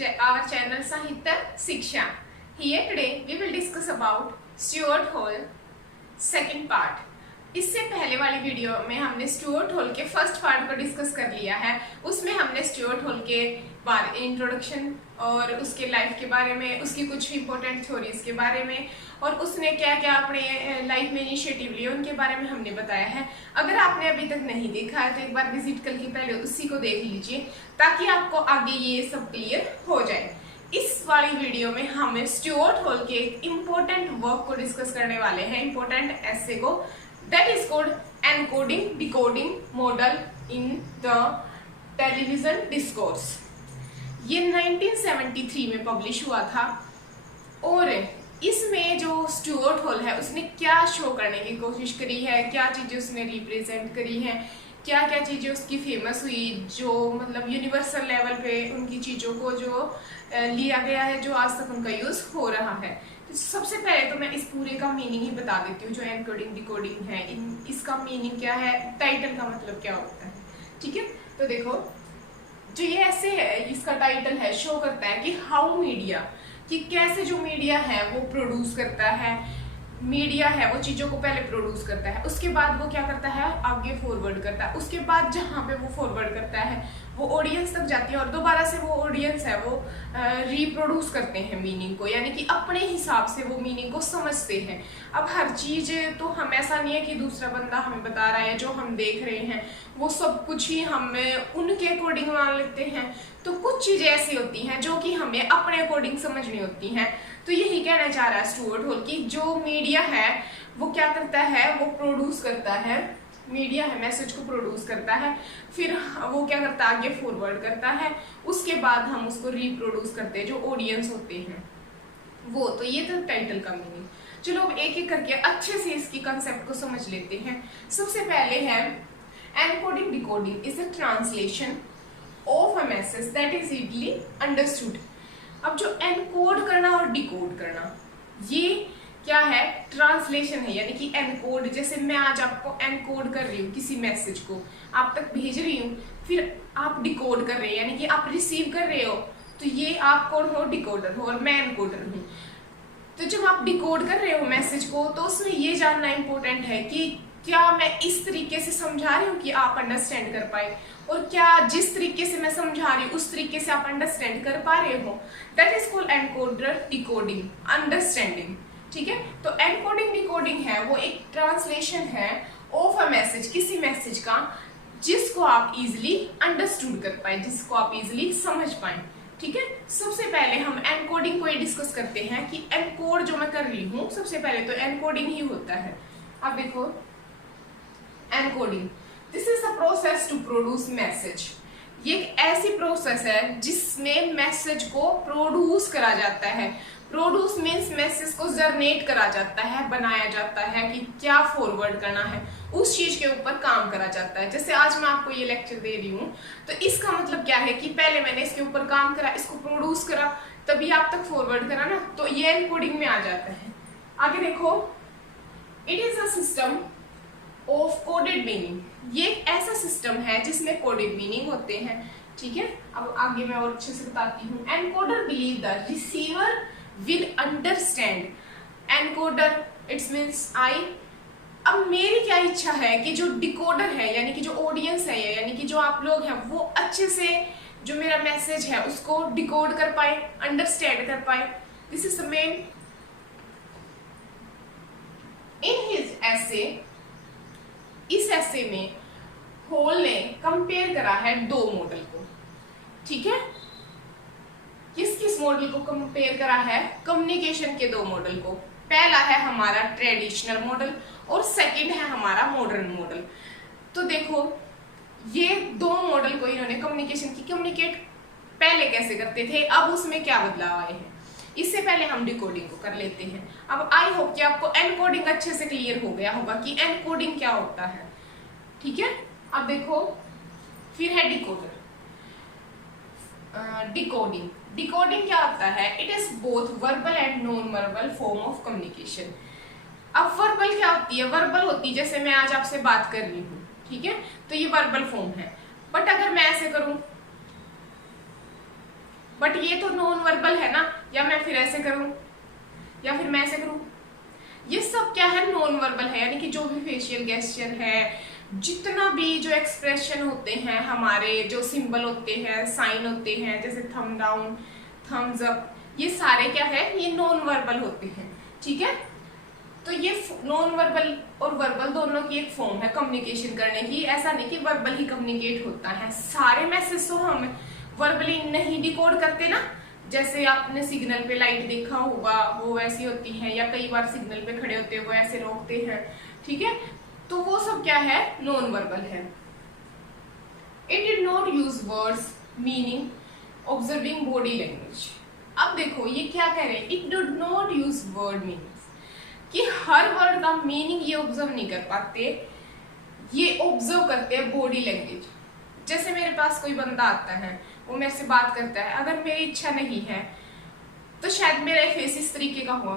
our channel Sahitya Shiksha. Here today we will discuss about Stuart Hall second part. इससे पहले वाली video में हमने स्टुअर्ट हॉल के फर्स्ट पार्ट को डिस्कस कर लिया है। उसमें हमने स्टुअर्ट हॉल के बारे इंट्रोडक्शन और उसके लाइफ के बारे में, उसकी कुछ इंपॉर्टेंट थ्योरीज के बारे में और उसने क्या क्या अपने लाइफ में इनिशिएटिव लिए उनके बारे में हमने बताया है। अगर आपने अभी तक नहीं देखा है तो एक बार विजिट करके पहले उसी को देख लीजिए ताकि आपको आगे ये सब क्लियर हो जाए। इस वाली वीडियो में हम स्टुअर्ट हॉल के एक इम्पोर्टेंट वर्क को डिस्कस करने वाले हैं, इम्पोर्टेंट एसे को, that is called encoding decoding model in the television discourse। ये 1973 में पब्लिश हुआ था और इसमें जो स्टुअर्ट हॉल है उसने क्या शो करने की कोशिश करी है, क्या चीजें उसने रिप्रेजेंट करी है, क्या क्या चीजें उसकी फेमस हुई, जो मतलब यूनिवर्सल लेवल पे उनकी चीजों को जो लिया गया है, जो आज तक उनका यूज हो रहा है। तो सबसे पहले तो मैं इस पूरे का मीनिंग ही बता देती हूँ। जो एनकोडिंग डिकोडिंग है, इसका मीनिंग क्या है, टाइटल का मतलब क्या होता है, ठीक है। तो देखो जो ये ऐसे है, इसका टाइटल है, शो करता है कि हाउ मीडिया, कि कैसे जो मीडिया है वो प्रोड्यूस करता है। मीडिया है वो चीजों को पहले प्रोड्यूस करता है, उसके बाद वो क्या करता है, आगे फॉरवर्ड करता है, उसके बाद जहाँ पे वो फॉरवर्ड करता है वो ऑडियंस तक जाती है और दोबारा से वो ऑडियंस है वो रिप्रोड्यूस करते हैं मीनिंग को, यानी कि अपने हिसाब से वो मीनिंग को समझते हैं। अब हर चीज तो हम ऐसा नहीं है कि दूसरा बंदा हमें बता रहा है, जो हम देख रहे हैं वो सब कुछ ही हम उनके अकॉर्डिंग मान लेते हैं। तो कुछ चीजें ऐसी होती हैं जो कि हमें अपने अकॉर्डिंग समझनी होती हैं। तो यही कहना चाह रहा है स्टुअर्ट हॉल की जो मीडिया है वो क्या करता है, वो प्रोड्यूस करता है, मीडिया है मैसेज को प्रोड्यूस करता है, फिर वो क्या करता है, आगे फॉरवर्ड करता है, उसके बाद हम उसको रिप्रोड्यूस करते हैं, जो ऑडियंस होते हैं वो। तो ये तो टाइटल का मीनिंग। चलो अब एक एक करके अच्छे से इसकी कंसेप्ट को समझ लेते हैं। सबसे पहले है encoding decoding is a translation of a message that is easily understood. अब जो एनकोड करना और डिकोड करना ये क्या है, ट्रांसलेशन है, यानी कि एनकोड, जैसे मैं आज आपको एनकोड कर रही हूँ किसी मैसेज को, आप तक भेज रही हूँ, फिर आप डिकोड कर रहे हैं, यानी कि आप रिसीव कर रहे हो, तो ये आप कौन हो, डिकोडर हो और मैं एनकोडर हूँ। तो जब आप डिकोड कर रहे हो मैसेज को तो उसमें ये जानना इंपॉर्टेंट है कि क्या मैं इस तरीके से समझा रही हूँ कि आप अंडरस्टैंड कर पाए, और क्या जिस तरीके से मैं समझा रही हूँ उस तरीके से आप अंडरस्टैंड कर पा रहे हो। That is called encoder decoding, understanding, ठीक है। तो एनकोडिंग डिकोडिंग है वो एक ट्रांसलेशन है ऑफ अ मैसेज, किसी मैसेज का, जिसको आप इजिली अंडरस्टूड कर पाए, जिसको आप इजिली समझ पाए, ठीक है। सबसे पहले हम एनकोडिंग को ये डिस्कस करते हैं कि एनकोड जो मैं कर रही हूँ, सबसे पहले तो एनकोडिंग ही होता है। अब देखो encoding, this is the process to produce message. ये एक ऐसी प्रोसेस है जिसमें मैसेज को प्रोड्यूस करा जाता है। प्रोड्यूस मीन्स मैसेज को जनरेट करा जाता है, बनाया जाता है कि क्या फॉरवर्ड करना है, उस चीज के ऊपर काम करा जाता है। जैसे आज मैं आपको ये लेक्चर दे रही हूँ तो इसका मतलब क्या है कि पहले मैंने इसके ऊपर काम करा, इसको प्रोड्यूस करा, तभी आप तक फॉरवर्ड करा ना, तो ये एनकोडिंग में आ जाता है। आगे देखो, it is a system of coded meaning. ये एक ऐसा सिस्टम है जिसमें कोडेड मीनिंग होते हैं, ठीक है। अब आगे मैं और अच्छे से बताती हूँ। Encoder believe the receiver will understand। Encoder it's means I. अब मेरी क्या इच्छा है कि जो डिकोडर है, यानी कि जो ऑडियंस है, यानी कि जो आप लोग हैं, वो अच्छे से जो मेरा मैसेज है उसको डिकोड कर पाए, अंडरस्टैंड कर पाए। This is the main. In his ऐसे, इस ऐसे में हॉल ने कंपेयर करा है दो मॉडल को, ठीक है। किस किस मॉडल को कंपेयर करा है, कम्युनिकेशन के दो मॉडल को। पहला है हमारा ट्रेडिशनल मॉडल और सेकंड है हमारा मॉडर्न मॉडल। तो देखो ये दो मॉडल को इन्होंने कम्युनिकेशन की, कम्युनिकेट पहले कैसे करते थे, अब उसमें क्या बदलाव आए हैं। इससे पहले हम डिकोडिंग को कर लेते हैं। अब आई होप कि आपको एनकोडिंग अच्छे से क्लियर हो गया होगा कि एनकोडिंग क्या होता है, ठीक है। अब देखो फिर है डिकोडर, डिकोडिंग। डिकोडिंग क्या होता है, it is both verbal and non verbal form of communication. अब वर्बल क्या होती है, वर्बल होती है जैसे मैं आज आपसे बात कर रही हूँ, ठीक है, तो ये वर्बल फॉर्म है। बट अगर मैं ऐसे करूं, बट ये तो नॉन वर्बल है ना, या मैं फिर ऐसे करूं या फिर मैं ऐसे करूं, ये सब क्या है, नॉन वर्बल है। यानी कि जो भी फेशियल गेस्चर है, जितना भी जो एक्सप्रेशन होते हैं हमारे, जो सिंबल होते हैं, साइन होते हैं, जैसे थम डाउन, थम्स अप, ये सारे क्या है, ये नॉन वर्बल होते हैं। ठीक है, तो ये नॉन वर्बल और वर्बल दोनों की एक फॉर्म है कम्युनिकेशन करने की। ऐसा नहीं कि वर्बल ही कम्युनिकेट होता है, सारे मैसेज तो हम वर्बली नहीं डिकोड करते ना। जैसे आपने सिग्नल पे लाइट देखा होगा, वो वैसी होती है, या कई बार सिग्नल पे खड़े होते हैं वो ऐसे रोकते हैं। ठीक है, तो वो सब क्या है, नॉन वर्बल है। It did not use words meaning observing body language. अब देखो ये क्या कह रहे हैं, it did not use word meanings, कि हर वर्ड का मीनिंग ये ऑब्जर्व नहीं कर पाते, ये ऑब्जर्व करते हैं बॉडी लैंग्वेज। जैसे मेरे पास कोई बंदा आता है, वो मेरे से बात करता है, अगर मेरी इच्छा नहीं है तो शायद मेरा फेस इस तरीके का हुआ,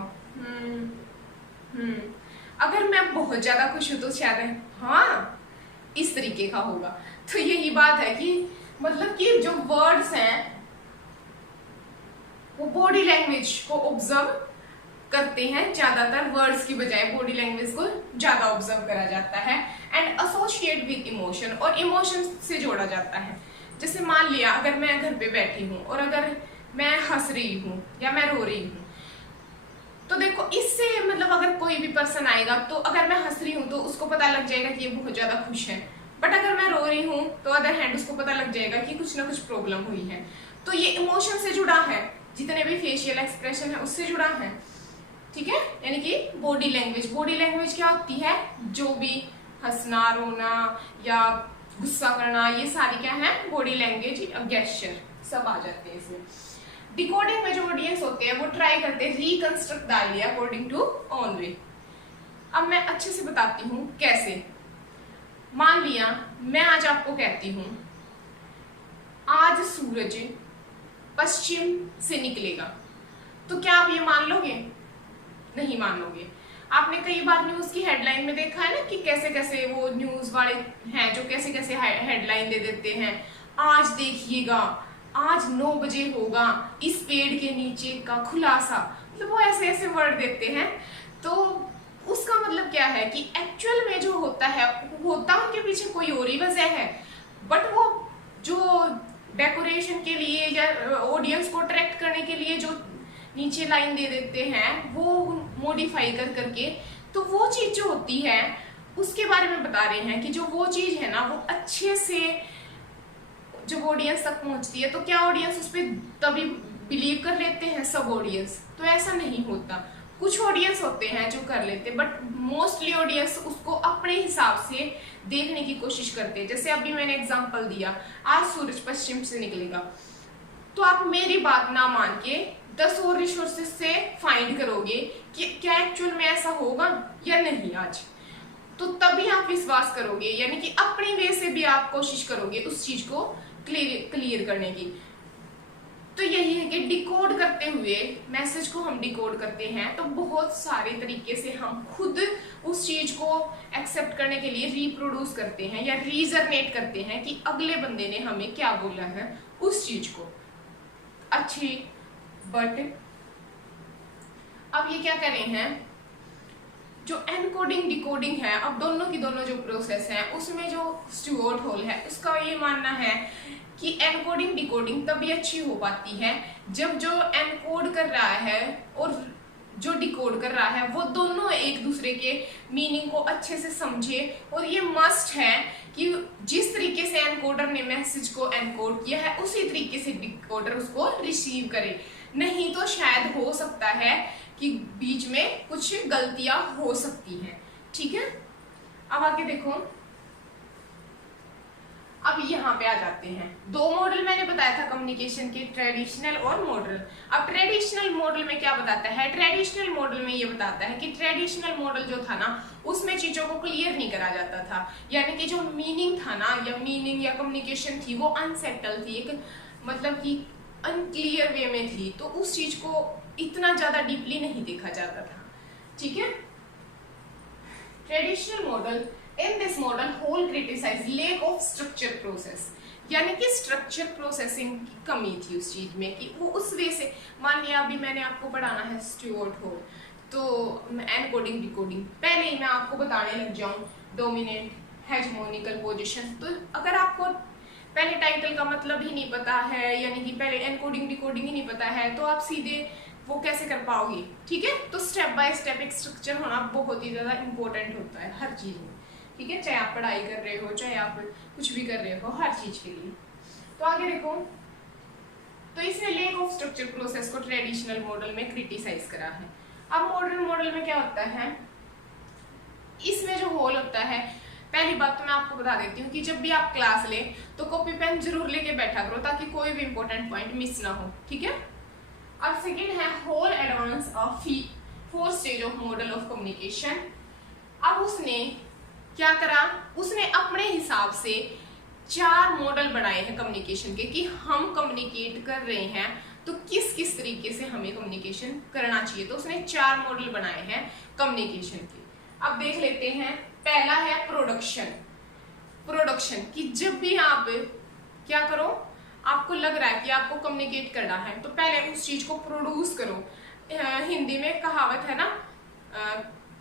अगर मैं बहुत ज्यादा खुश हूं तो शायद हाँ इस तरीके का होगा। तो यही बात है कि मतलब कि जो वर्ड्स हैं वो बॉडी लैंग्वेज को ऑब्जर्व करते हैं, ज्यादातर वर्ड्स की बजाय बॉडी लैंग्वेज को ज्यादा ऑब्जर्व करा जाता है। एंड एसोसिएट विद इमोशन, और इमोशन से जोड़ा जाता है। जैसे मान लिया अगर मैं घर पे बैठी हूँ और अगर मैं हंस रही हूँ या मैं रो रही हूँ, तो देखो इससे मतलब अगर कोई भी पर्सन आएगा तो अगर मैं हंस रही हूँ तो उसको पता लग जाएगा कि ये बहुत ज्यादा खुश है, बट अगर मैं रो रही हूँ तो अदर हैंड उसको पता लग जाएगा कि कुछ ना कुछ प्रॉब्लम हुई है। तो ये इमोशन से जुड़ा है, जितने भी फेशियल एक्सप्रेशन है उससे जुड़ा है। ठीक है, यानी कि बॉडी लैंग्वेज, बॉडी लैंग्वेज क्या होती है, जो भी हंसना, रोना या गुस्सा करना, ये सारी क्या है, बॉडी लैंग्वेज, गेस्चर सब आ जाते हैं इसमें। डिकोडिंग में जो ऑडियंस होते हैं वो ट्राई करते हैं reconstruct the idea according to own way. अब मैं अच्छे से बताती हूँ कैसे। मान लिया मैं आज आपको कहती हूँ आज सूरज पश्चिम से निकलेगा, तो क्या आप ये मान लोगे? नहीं मान लोगे। आपने कई बार न्यूज की हेडलाइन में देखा है ना कि कैसे कैसे वो न्यूज वाले हैं जो कैसे कैसे हेडलाइन दे देते हैं, आज देखिएगा आज 9 बजे होगा इस पेड़ के नीचे का खुलासा, मतलब वो ऐसे ऐसे वर्ड देते हैं। तो उसका मतलब क्या है कि एक्चुअल में जो होता है होता उनके पीछे कोई और ही वजह है, बट वो जो डेकोरेशन के लिए या ऑडियंस को अट्रैक्ट करने के लिए जो नीचे लाइन दे देते हैं वो मॉडिफाई कर करके, तो वो चीज जो होती है उसके बारे में बता रहे हैं कि जो वो चीज है ना वो अच्छे से जब ऑडियंस तक पहुंचती है तो क्या ऑडियंस उस पर तभी बिलीव कर लेते हैं सब ऑडियंस? तो ऐसा नहीं होता। कुछ ऑडियंस होते हैं जो कर लेते, बट मोस्टली ऑडियंस उसको अपने हिसाब से देखने की कोशिश करते हैं। जैसे अभी मैंने एग्जांपल दिया, आज सूरज पश्चिम से निकलेगा, तो आप मेरी बात ना मान के 10 और रिसोर्सेस से फाइंड करोगे कि क्या एक्चुअल में ऐसा होगा या नहीं आज, तो तभी आप विश्वास करोगे। यानी कि अपनी वे से भी आप कोशिश करोगे उस चीज को क्लियर करने की। तो यही है कि डिकोड करते हुए मैसेज को हम डिकोड करते हैं तो बहुत सारे तरीके से हम खुद उस चीज को एक्सेप्ट करने के लिए रिप्रोड्यूस करते हैं या रीजनेट करते हैं कि अगले बंदे ने हमें क्या बोला है उस चीज को अच्छी। बट अब ये क्या कर रहे हैं, जो एनकोडिंग डिकोडिंग है, अब दोनों की दोनों जो प्रोसेस है उसमें जो स्टुअर्ट हॉल है उसका ये मानना है कि एनकोडिंग डिकोडिंग तभी अच्छी हो पाती है जब जो एनकोड कर रहा है और जो डिकोड कर रहा है वो दोनों एक दूसरे के मीनिंग को अच्छे से समझे। और ये मस्ट है कि जिस तरीके से एनकोडर ने मैसेज को एनकोड किया है उसी तरीके से डिकोडर उसको रिसीव करे, नहीं तो शायद हो सकता है कि बीच में कुछ गलतियां हो सकती हैं। ठीक है, अब आगे देखो, अब यहाँ पे आ जाते हैं। 2 मॉडल मैंने बताया था कम्युनिकेशन के, ट्रेडिशनल और मॉडल। अब ट्रेडिशनल मॉडल में क्या बताता है, ट्रेडिशनल मॉडल में ये बताता है कि ट्रेडिशनल मॉडल जो था ना उसमें चीजों को क्लियर नहीं करा जाता था, यानी कि जो मीनिंग था ना या मीनिंग या कम्युनिकेशन थी वो अनसेटल थी, एक मतलब कि अनक्लियर वे में थी, तो उस चीज को इतना ज्यादा डीपली नहीं देखा जाता था। ठीक है, traditional model, in this model whole criticize lack of structure process, यानी कि स्ट्रक्चर प्रोसेसिंग की कमी थी उस चीज में, कि वो उस वे से, मान लिया अभी मैंने आपको पढ़ाना है स्टुअर्ट हॉल, तो एनकोडिंग डिकोडिंग पहले ही मैं आपको बताने लग जाऊं, डोमिनेंट, हेजमोनिकल पोजीशन, तो अगर आपको पहले टाइटल का मतलब ही नहीं पता है, यानी कि पहले एनकोडिंग डिकोडिंग ही नहीं पता है, तो आप सीधे वो कैसे कर पाओगे, ठीक है। तो स्टेप बाय स्टेप एक स्ट्रक्चर होना बहुत ही ज्यादा इंपॉर्टेंट होता है हर चीज में, ठीक है, चाहे आप पढ़ाई कर रहे हो, चाहे आप कुछ भी कर रहे हो, हर चीज के लिए। तो आगे देखो, तो इसने लेक ऑफ स्ट्रक्चर प्रोसेस को ट्रेडिशनल मॉडल में क्रिटिसाइज करा है। अब मॉडर्न मॉडल में क्या होता है, इसमें जो होल होता है, पहली बात तो मैं आपको बता देती हूँ कि जब भी आप क्लास लें तो कॉपी पेन जरूर लेके बैठा करो, ताकि कोई भी इंपॉर्टेंट पॉइंट मिस ना हो, ठीक है। अब सेकेंड है whole advance of 4 stage of model of communication. अब उसने क्या करा, उसने अपने हिसाब से 4 मॉडल बनाए हैं कम्युनिकेशन के, कि हम कम्युनिकेट कर रहे हैं तो किस किस तरीके से हमें कम्युनिकेशन करना चाहिए। तो उसने 4 मॉडल बनाए हैं कम्युनिकेशन के। अब देख लेते हैं, पहला है प्रोडक्शन। प्रोडक्शन कि जब भी आप क्या करो, आपको लग रहा है कि आपको कम्युनिकेट करना है, तो पहले उस चीज को प्रोड्यूस करो। हिंदी में कहावत है ना,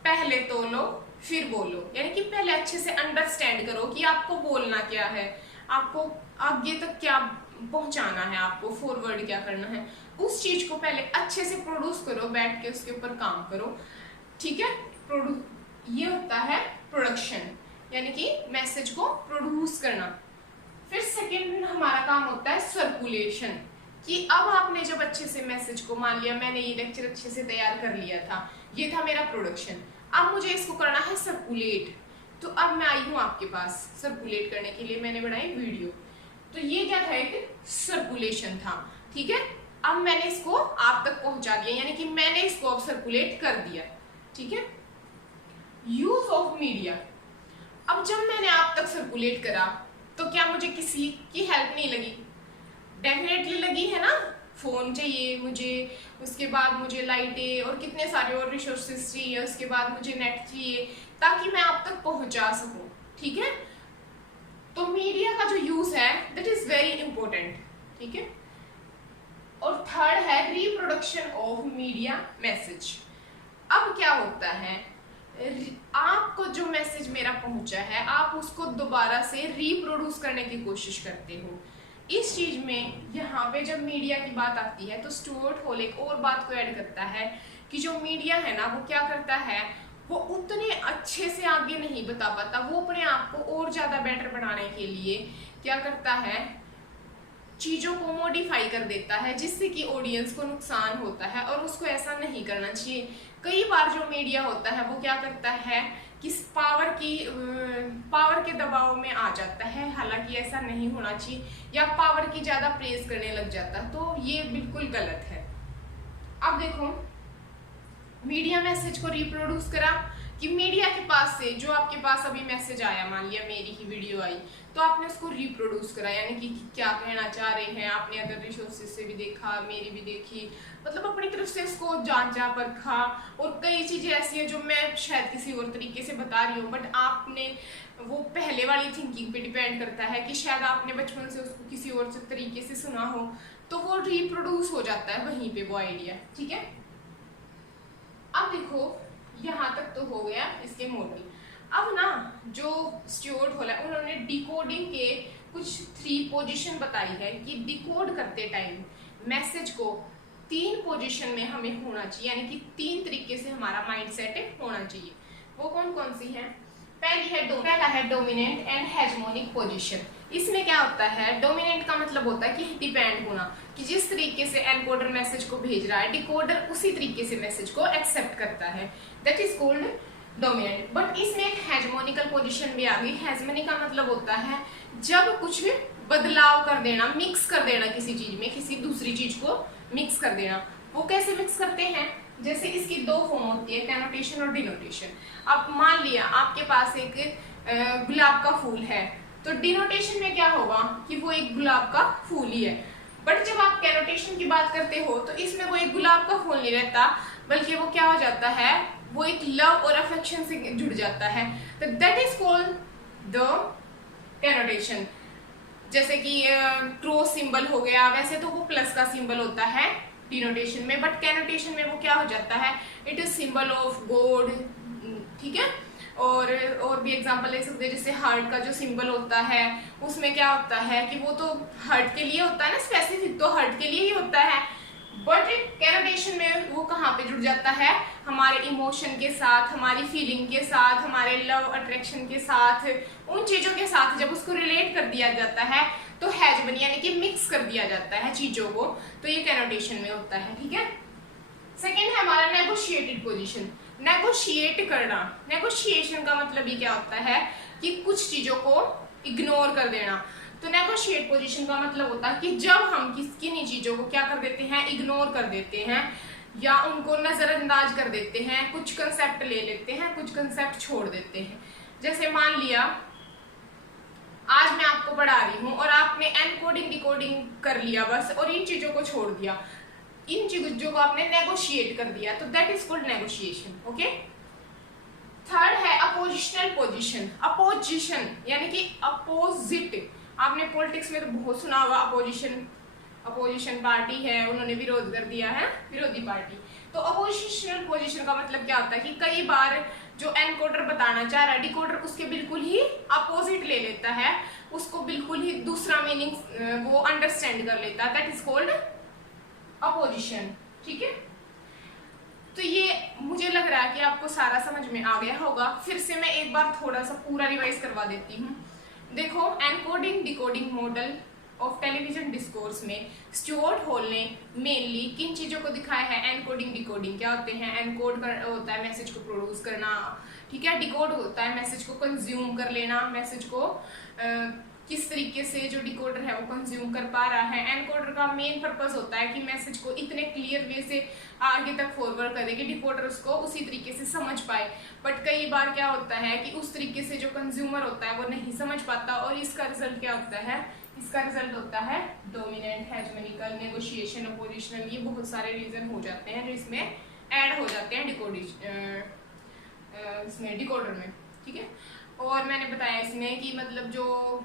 पहले तोलो फिर बोलो, यानी कि पहले अच्छे से अंडरस्टैंड करो कि आपको बोलना क्या है, आपको आगे तक क्या पहुंचाना है, आपको फॉरवर्ड क्या करना है, उस चीज को पहले अच्छे से प्रोड्यूस करो, बैठ के उसके ऊपर काम करो, ठीक है। ये होता है प्रोडक्शन, यानी कि मैसेज को प्रोड्यूस करना। फिर सेकेंड हमारा काम होता है सर्कुलेशन, कि अब आपने जब अच्छे से मैसेज को, मान लिया मैंने ये लेक्चर अच्छे से तैयार कर लिया था, ये था मेरा प्रोडक्शन, अब मुझे इसको करना है सर्कुलेट। तो अब मैं आई हूँ आपके पास, सर्कुलेट करने के लिए मैंने बनाई वीडियो, तो ये क्या था, एक सर्कुलेशन था, ठीक है। अब मैंने इसको आप तक पहुंचा दिया, यानी कि मैंने इसको अब सर्कुलेट कर दिया, ठीक है। यूज ऑफ मीडिया, अब जब मैंने आप तक सर्कुलेट करा तो क्या मुझे किसी की हेल्प नहीं लगी, डेफिनेटली लगी है ना। फोन चाहिए मुझे, उसके बाद मुझे लाइटें और कितने सारे और रिसोर्सेज चाहिए, उसके बाद मुझे नेट चाहिए ताकि मैं आप तक पहुंचा सकूं, ठीक है। तो मीडिया का जो यूज है दैट इज वेरी इंपॉर्टेंट, ठीक है। और थर्ड है रिप्रोडक्शन ऑफ मीडिया मैसेज। अब क्या होता है, आपको जो मैसेज मेरा पहुंचा है, आप उसको दोबारा से रिप्रोड्यूस करने की कोशिश करते हो। इस चीज में यहाँ पे जब मीडिया की बात आती है तो स्टुअर्ट हॉल एक और बात को ऐड करता है कि जो मीडिया है ना, वो क्या करता है, वो उतने अच्छे से आगे नहीं बता पाता, वो अपने आप को और ज्यादा बेटर बनाने के लिए क्या करता है, चीजों को मॉडिफाई कर देता है, जिससे कि ऑडियंस को नुकसान होता है, और उसको ऐसा नहीं करना चाहिए। कई बार जो मीडिया होता है वो क्या करता है कि पावर के दबाव में आ जाता है, हालांकि ऐसा नहीं होना चाहिए, या पावर की ज्यादा प्रेस करने लग जाता, तो ये बिल्कुल गलत है। अब देखो, मीडिया मैसेज को रिप्रोड्यूस करा, कि मीडिया के पास से जो आपके पास अभी मैसेज आया, मान लिया मेरी ही वीडियो आई, तो आपने उसको रिप्रोड्यूस करा, यानी कि क्या कहना चाह रहे हैं, आपने अदर रिसोर्सेज से भी देखा, मेरी भी देखी, मतलब अपनी तरफ से उसको जांचा परखा, और कई चीजें ऐसी है जो मैं शायद किसी और तरीके से बता रही हूँ, बट आपने वो पहले वाली थिंकिंग पे डिपेंड करता है कि शायद आपने बचपन से उसको किसी और तरीके से सुना हो, तो वो रिप्रोड्यूस हो जाता है वहीं पे वो आइडिया, ठीक है। अब देखो, यहाँ तक तो हो गया इसके मॉडल। अब ना जो स्टुअर्ट हॉल है, उन्होंने डिकोडिंग के कुछ 3 पोजीशन बताई है, कि डिकोड करते टाइम मैसेज को 3 पोजीशन में हमें होना चाहिए, यानी कि 3 तरीके से हमारा माइंड सेट होना चाहिए। वो कौन कौन सी है, पहला है डोमिनेंट एंड हेजमोनिक पोजीशन। इसमें क्या होता है, डोमिनेंट का मतलब होता है कि डिपेंड होना, कि जिस तरीके से एनकोडर मैसेज को भेज रहा है, डिकोडर उसी तरीके से मैसेज को एक्सेप्ट करता है, that is called dominant. But इसमें एक हेजमोनिकल पोजीशन भी आ गई। हेजमोनिक का मतलब होता है जब कुछ बदलाव कर देना, मिक्स कर देना किसी चीज में, किसी दूसरी चीज को मिक्स कर देना। वो कैसे मिक्स करते हैं, जैसे इसकी 2 फॉर्म होती है, कैनोटेशन और डिनोटेशन। अब मान लिया आपके पास एक गुलाब का फूल है, तो डिनोटेशन में क्या होगा कि वो एक गुलाब का फूल ही है, बट जब आप कैनोटेशन की बात करते हो तो इसमें वो एक गुलाब का फूल नहीं रहता, बल्कि वो क्या हो जाता है, वो एक लव और अफेक्शन से जुड़ जाता है, तो दैट इज कॉल्ड द कैनोटेशन। जैसे कि क्रॉस सिंबल हो गया, वैसे तो वो प्लस का सिंबल होता है डिनोटेशन में, बट कैनोटेशन में वो क्या हो जाता है, it is symbol of God, ठीक है। और भी एग्जांपल ले सकते हैं, जैसे हार्ट का जो सिंबल होता है उसमें क्या होता है कि वो तो हार्ट के लिए होता है ना, स्पेसिफिक तो हार्ट के लिए ही होता है, बट कैनोटेशन में वो कहाँ पे जुड़ जाता है, हमारे इमोशन के साथ, हमारी फीलिंग के साथ, हमारे लव अट्रैक्शन के साथ, उन चीजों के साथ जब उसको रिलेट कर दिया जाता है तो हैज बनी, यानी कि मिक्स कर दिया जाता है चीजों को, तो ये कैनोटेशन में होता है, ठीक है। सेकेंड है हमारा नेगोशिएटेड पोजीशन, नेगोशिएट करना। नेगोशिएशन का मतलब ये क्या होता है कि कुछ चीजों को इग्नोर कर देना। तो नेगोशिएट पोजीशन का मतलब होता है कि जब हम किन्हीं चीजों को क्या कर देते हैं, इग्नोर कर देते हैं या उनको नजरअंदाज कर देते हैं, कुछ कंसेप्ट ले लेते हैं, कुछ कंसेप्ट छोड़ देते हैं। जैसे मान लिया आज मैं आपको पढ़ा रही हूँ और आपने एनकोडिंग डिकोडिंग कर लिया बस, और इन चीजों को छोड़ दिया, इन चीजों को आपने नेगोशिएट कर दिया, तो that is called negotiation, okay. Third है अपोजिशनल पोजीशन। अपोजिशन यानी कि अपोजिट, आपने पॉलिटिक्स में तो बहुत सुना होगा अपोजिशन, अपोजिशन पार्टी है, उन्होंने विरोध कर दिया है, विरोधी पार्टी। तो अपोजिशनल पोजीशन का मतलब क्या होता है कि कई बार जो एनकोडर बताना चाह रहा है, डिकोडर उसके बिल्कुल ही अपोजिट ले लेता है, उसको बिल्कुल ही दूसरा मीनिंग वो अंडरस्टैंड कर लेता है, दैट इज कॉल्ड अपोजिशन, ठीक है। तो ये मुझे लग रहा है कि आपको सारा समझ में आ गया होगा। फिर से मैं एक बार थोड़ा सा पूरा रिवाइज करवा देती हूँ। देखो, encoding decoding model of television discourse में स्टुअर्ट हॉल ने मेनली किन चीजों को दिखाया है। एनकोडिंग डिकोडिंग क्या होते हैं, एनकोड होता है मैसेज को प्रोड्यूस करना, ठीक है। डिकोड होता है मैसेज को कंज्यूम कर लेना, मैसेज को किस तरीके से जो डिकोडर है वो कंज्यूम कर पा रहा है। एनकोडर का मेन पर्पस होता है कि मैसेज को इतने क्लियर वे से आगे तक फॉरवर्ड करे कि डिकोडर उसको उसी तरीके से समझ पाए। बट कई बार क्या होता है कि उस तरीके से जो कंज्यूमर होता है वो नहीं समझ पाता, और इसका रिजल्ट क्या होता है, इसका रिजल्ट होता है डोमिनेंट, हेजमोनिकल, नेगोशिएशन, अपोजिशनल, ये बहुत सारे रीजन हो जाते हैं जो इसमें ऐड हो जाते हैं इसमें डिकोडर में, ठीक है। और मैंने बताया इसमें कि मतलब जो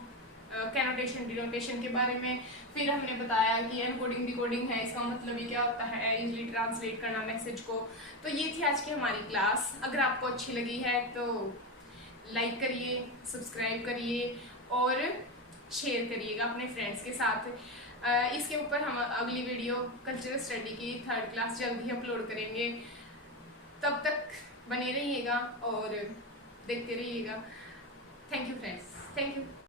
कैनोटेशन डिनोटेशन के बारे में, फिर हमने बताया कि एनकोडिंग डिकोडिंग है, इसका मतलब ये क्या होता है, इजीली ट्रांसलेट करना मैसेज को। तो ये थी आज की हमारी क्लास। अगर आपको अच्छी लगी है तो लाइक करिए, सब्सक्राइब करिए और शेयर करिएगा अपने फ्रेंड्स के साथ। इसके ऊपर हम अगली वीडियो कल्चरल स्टडी की 3rd क्लास जल्द ही अपलोड करेंगे। तब तक बने रहिएगा और देखते रहिएगा। Thank you friends, thank you.